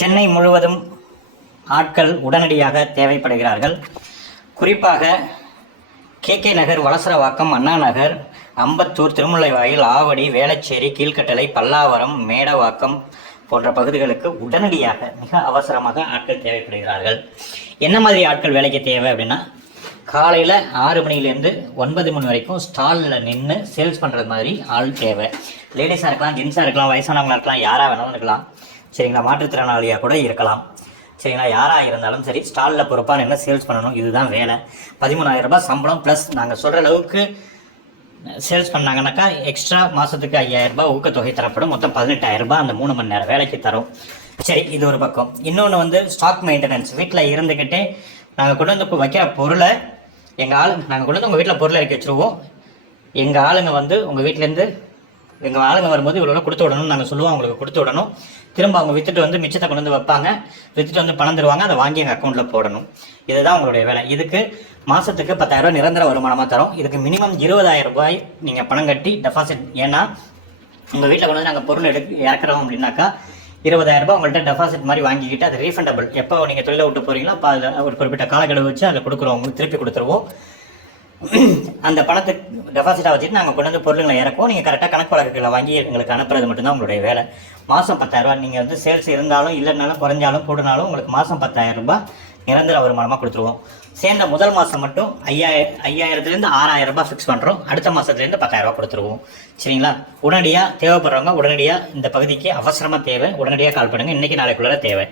சென்னை முழுவதும் ஆட்கள் உடனடியாக தேவைப்படுகிறார்கள். குறிப்பாக கே நகர், வலசரவாக்கம், அண்ணா நகர், அம்பத்தூர், திருமுல்லைவாயில், ஆவடி, வேளச்சேரி, கீழ்கட்டளை, பல்லாவரம், மேடவாக்கம் போன்ற பகுதிகளுக்கு உடனடியாக மிக அவசரமாக ஆட்கள் தேவைப்படுகிறார்கள். என்ன மாதிரி ஆட்கள் வேலைக்கு தேவை அப்படின்னா, காலையில் 6 மணிலேருந்து 9 மணி வரைக்கும் ஸ்டாலில் நின்று சேல்ஸ் பண்ணுறது மாதிரி ஆள் தேவை. லேடிஸாக இருக்கலாம், ஜென்ஸாக இருக்கலாம், வயசானவங்களாக இருக்கலாம், யாராக வேணாலும் இருக்கலாம். சரிங்களா, மாற்றுத்திறனாளியாக கூட இருக்கலாம். சரிங்களா, யாராக இருந்தாலும் சரி, ஸ்டாலில் பொறுப்பாக நின்று சேல்ஸ் பண்ணணும். இதுதான் வேலை. 13,000 ரூபாய் சம்பளம் ப்ளஸ் நாங்கள் சொல்கிற அளவுக்கு சேல்ஸ் பண்ணாங்கன்னாக்கா எக்ஸ்ட்ரா மாதத்துக்கு 5,000 ரூபாய் ஊக்கத்தொகை தரப்படும். மொத்தம் 18,000 ரூபாய் அந்த 3 மணி நேரம் வேலைக்கு தரும். சரி, இது ஒரு பக்கம். இன்னொன்று வந்து ஸ்டாக் மெயின்டெனன்ஸ். வீட்டில் இருந்துக்கிட்டே நாங்கள் கொண்டு வந்து வைக்கிற பொருளை நாங்கள் கொண்டு வந்து உங்கள் வீட்டில் பொருளை இறக்கி வச்சுருவோம். எங்கள் ஆளுங்க வந்து உங்கள் வீட்டிலேருந்து எங்கள் ஆளுங்க வரும்போது இவ்வளோ கொடுத்து விடணும்னு நாங்கள் சொல்லுவோம். அவங்களுக்கு கொடுத்து விடணும். திரும்ப அவங்க விற்றுட்டு வந்து மிச்சத்தை கொண்டு வந்து வைப்பாங்க. விற்றுட்டு வந்து பணம் தருவாங்க. அதை வாங்கி எங்கள் அக்கௌண்ட்டில் போடணும். இதுதான் உங்களுடைய வேலை. இதுக்கு மாதத்துக்கு 10,000 ரூபாய் நிரந்தர வருமானமாக தரும். இதுக்கு மினிமம் 20,000 ரூபாய் நீங்கள் பணம் கட்டி டெபாசிட். ஏன்னா உங்கள் வீட்டில் கொண்டு வந்து நாங்கள் பொருள் இறக்குறோம் அப்படின்னாக்கா 20,000 ரூபாய் உங்கள்கிட்ட டெபாசிட் மாதிரி வாங்கிக்கிட்டு அது ரீஃபண்டபிள். எப்போ நீங்கள் தொழிலை விட்டு போகிறீங்களோ அப்போ அதில் ஒரு குறிப்பிட்ட காலக்கெடு வச்சு அதில் கொடுக்குறோம். உங்களுக்கு திருப்பி கொடுத்துருவோம். அந்த பணத்தை டெபாசிட்டாக வச்சுட்டு நாங்கள் கொண்டு வந்து பொருளுங்களை இறக்குவோம். நீங்கள் கரெக்டாக கணக்கு வழக்குகளை வாங்கி எங்களுக்கு அனுப்புறது மட்டும்தான் உங்களுடைய வேலை. மாதம் 10,000 ரூபாய். நீங்கள் வந்து சேல்ஸ் இருந்தாலும் இல்லைனாலும் குறைஞ்சாலும் கூடினாலும் உங்களுக்கு மாதம் 10,000 ரூபாய் நிரந்தர வருமானமாக கொடுத்துருவோம். சேர்ந்த முதல் மாதம் மட்டும் 5,000லேருந்து 6,000 ரூபாய் ஃபிக்ஸ் பண்ணுறோம். அடுத்த மாதத்துலேருந்து 10,000 ரூபாய் கொடுத்துருவோம். சரிங்களா, உடனடியாக தேவைப்படுறவங்க உடனடியாக இந்த பகுதிக்கு அவசரமாக தேவை. உடனடியாக கால் பண்ணுங்கள். இன்றைக்கி நாளைக்குள்ளே தேவை.